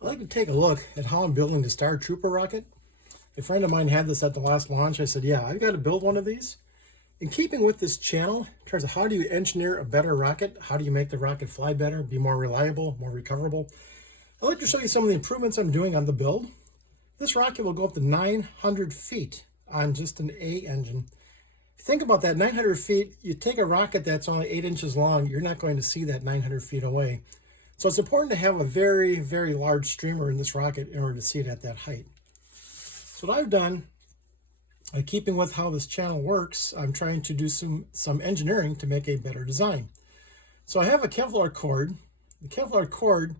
I'd like to take a look at how I'm building the Star Trooper rocket. A friend of mine had this at the last launch. I said, yeah, I've got to build one of these. In keeping with this channel, in terms of how do you engineer a better rocket, how do you make the rocket fly better, be more reliable, more recoverable, I'd like to show you some of the improvements I'm doing on the build. This rocket will go up to 900 feet on just an A engine. If you think about that, 900 feet, you take a rocket that's only 8 inches long, you're not going to see that 900 feet away. So it's important to have a very, very large streamer in this rocket in order to see it at that height. So what I've done, keeping with how this channel works, I'm trying to do some engineering to make a better design. So I have a Kevlar cord. The Kevlar cord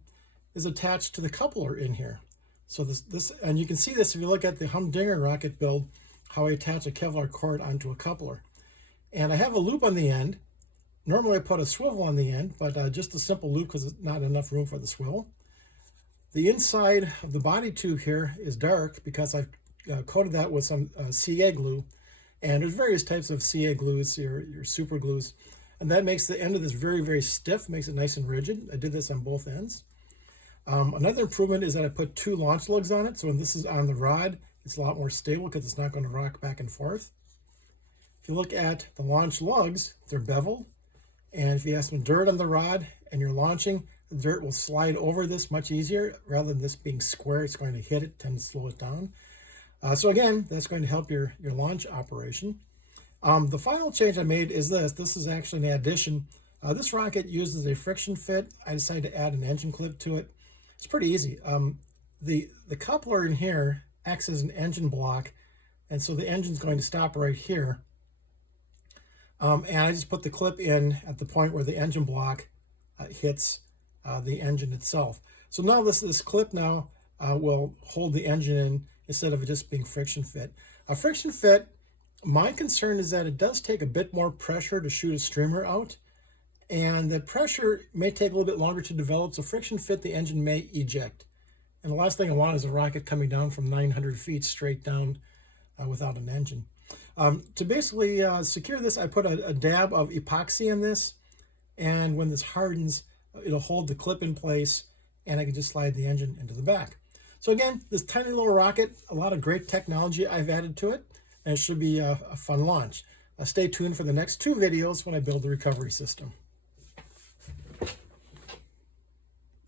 is attached to the coupler in here. So this, and you can see this if you look at the Humdinger rocket build, how I attach a Kevlar cord onto a coupler. And I have a loop on the end. Normally I put a swivel on the end, but just a simple loop because there's not enough room for the swivel. The inside of the body tube here is dark because I've coated that with some CA glue. And there's various types of CA glues, your super glues. And that makes the end of this very, very stiff, makes it nice and rigid. I did this on both ends. Another improvement is that I put 2 launch lugs on it. So when this is on the rod, it's a lot more stable because it's not going to rock back and forth. If you look at the launch lugs, they're beveled. And if you have some dirt on the rod and you're launching, the dirt will slide over this much easier. Rather than this being square, it's going to hit it, tend to slow it down. So again, that's going to help your launch operation. The final change I made is this. This is actually an addition. This rocket uses a friction fit. I decided to add an engine clip to it. It's pretty easy. The coupler in here acts as an engine block, and so the engine's going to stop right here. And I just put the clip in at the point where the engine block hits the engine itself. So now this clip now will hold the engine in instead of it just being friction fit. A friction fit, my concern is that it does take a bit more pressure to shoot a streamer out, and that pressure may take a little bit longer to develop. So friction fit, the engine may eject. And the last thing I want is a rocket coming down from 900 feet straight down without an engine. To basically secure this, I put a dab of epoxy in this, and when this hardens, it'll hold the clip in place, and I can just slide the engine into the back. So again, this tiny little rocket, a lot of great technology I've added to it, and it should be a fun launch. Stay tuned for the next 2 videos when I build the recovery system.